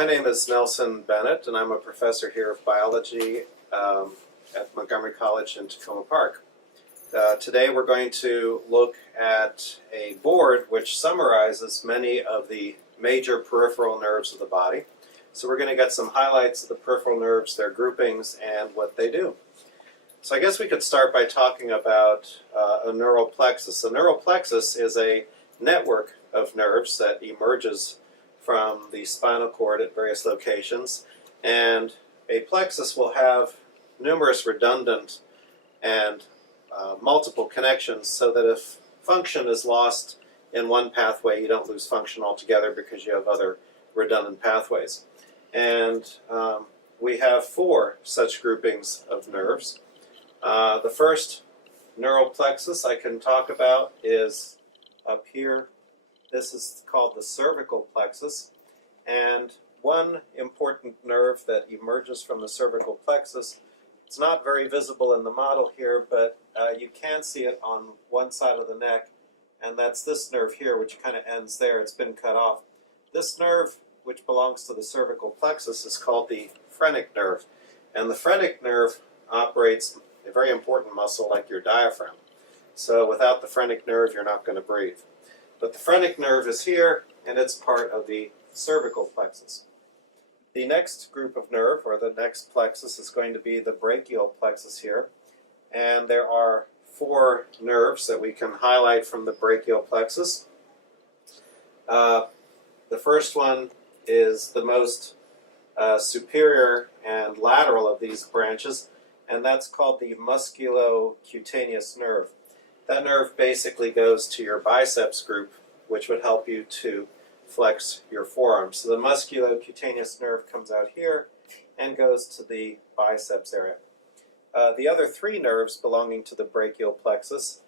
My name is Nelson Bennett, and I'm a professor here of biology at Montgomery College in Tacoma Park. Today we're going to look at a board which summarizes many of the major peripheral nerves of the body. So we're going to get some highlights of the peripheral nerves, their groupings, and what they do. So I guess we could start by talking about a neural plexus. A neural plexus is a network of nerves that emerges from the spinal cord at various locations, and a plexus will have numerous redundant and multiple connections so that if function is lost in one pathway, you don't lose function altogether because you have other redundant pathways. And we have four such groupings of nerves. The first neural plexus I can talk about is up here. This is called the cervical plexus, and one important nerve that emerges from the cervical plexus, it's not very visible in the model here, but you can see it on one side of the neck, and that's this nerve here, which kind of ends there. It's been cut off. This nerve, which belongs to the cervical plexus, is called the phrenic nerve, and the phrenic nerve operates a very important muscle like your diaphragm. So without the phrenic nerve, you're not going to breathe. But the phrenic nerve is here, and it's part of the cervical plexus. The next group of nerve, or the next plexus, is going to be the brachial plexus here. And there are four nerves that we can highlight from the brachial plexus. The first one is the most superior and lateral of these branches, and that's called the musculocutaneous nerve. That nerve basically goes to your biceps group, which would help you to flex your forearm. So the musculocutaneous nerve comes out here and goes to the biceps area. The other three nerves belonging to the brachial plexus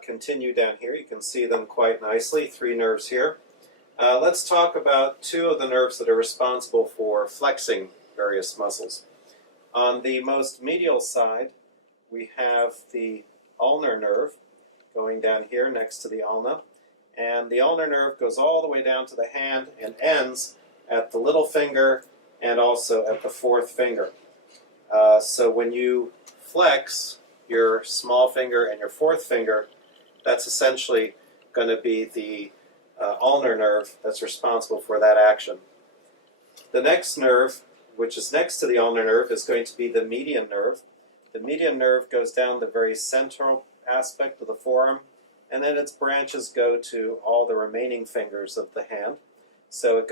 continue down here. You can see them quite nicely, three nerves here. Let's talk about two of the nerves that are responsible for flexing various muscles. On the most medial side, we have the ulnar nerve going down here next to the ulna, and the ulnar nerve goes all the way down to the hand and ends at the little finger and also at the fourth finger. So when you flex your small finger and your fourth finger, that's essentially going to be the ulnar nerve that's responsible for that action. The next nerve, which is next to the ulnar nerve, is going to be the median nerve. The median nerve goes down the very central aspect of the forearm, and then its branches go to all the remaining fingers of the hand. So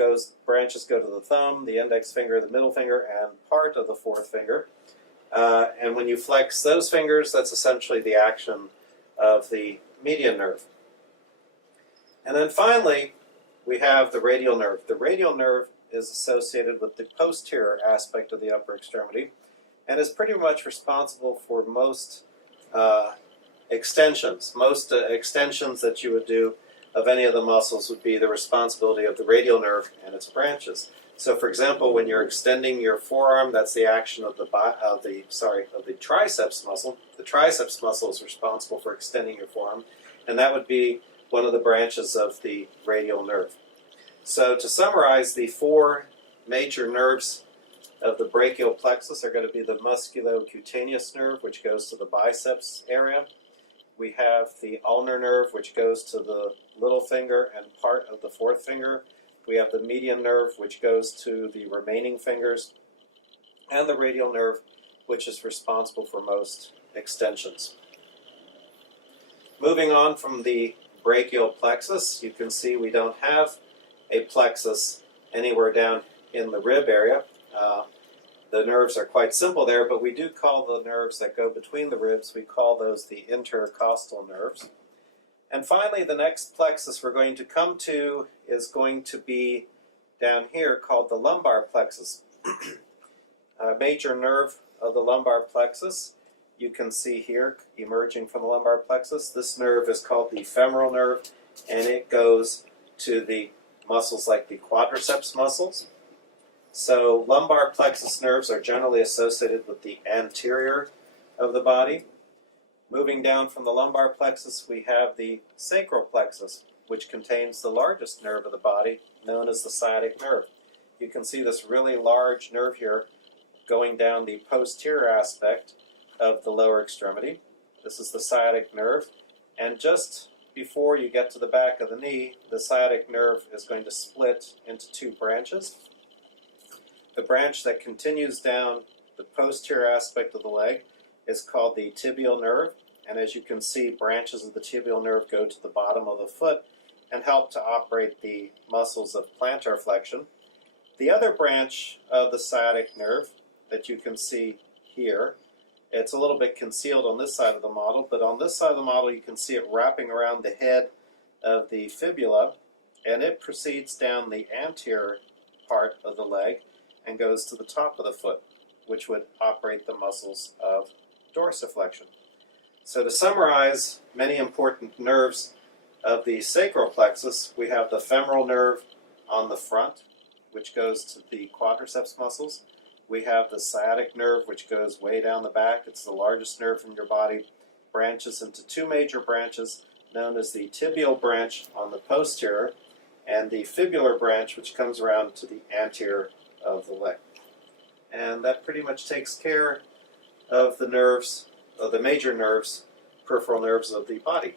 branches go to the thumb, the index finger, the middle finger, and part of the fourth finger. And when you flex those fingers, that's essentially the action of the median nerve. And then finally, we have the radial nerve. The radial nerve is associated with the posterior aspect of the upper extremity, and is pretty much responsible for most extensions. Most extensions that you would do of any of the muscles would be the responsibility of the radial nerve and its branches. So, for example, when you're extending your forearm, that's the action of the triceps muscle. The triceps muscle is responsible for extending your forearm, and that would be one of the branches of the radial nerve. So, to summarize, the four major nerves of the brachial plexus are going to be the musculocutaneous nerve, which goes to the biceps area. We have the ulnar nerve, which goes to the little finger and part of the fourth finger. We have the median nerve, which goes to the remaining fingers. And the radial nerve, which is responsible for most extensions. Moving on from the brachial plexus, you can see we don't have a plexus anywhere down in the rib area. The nerves are quite simple there, but we do call the nerves that go between the ribs, we call those the intercostal nerves. And finally, the next plexus we're going to come to is going to be down here called the lumbar plexus. A major nerve of the lumbar plexus, you can see here emerging from the lumbar plexus. This nerve is called the femoral nerve, and it goes to the muscles like the quadriceps muscles. So lumbar plexus nerves are generally associated with the anterior of the body. Moving down from the lumbar plexus, we have the sacral plexus, which contains the largest nerve of the body, known as the sciatic nerve. you can see this really large nerve here going down the posterior aspect of the lower extremity. This is the sciatic nerve, and just before you get to the back of the knee, the sciatic nerve is going to split into two branches. The branch that continues down the posterior aspect of the leg is called the tibial nerve, and as you can see, branches of the tibial nerve go to the bottom of the foot and help to operate the muscles of plantar flexion. The other branch of the sciatic nerve that you can see here, it's a little bit concealed on this side of the model, but on this side of the model you can see it wrapping around the head of the fibula, and it proceeds down the anterior part of the leg and goes to the top of the foot, which would operate the muscles of dorsiflexion. So to summarize many important nerves of the sacral plexus, we have the femoral nerve on the front, which goes to the quadriceps muscles. We have the sciatic nerve, which goes way down the back. It's the largest nerve in your body, branches into two major branches known as the tibial branch on the posterior and the fibular branch, which comes around to the anterior of the leg. And that pretty much takes care of the nerves, of the major nerves, peripheral nerves of the body.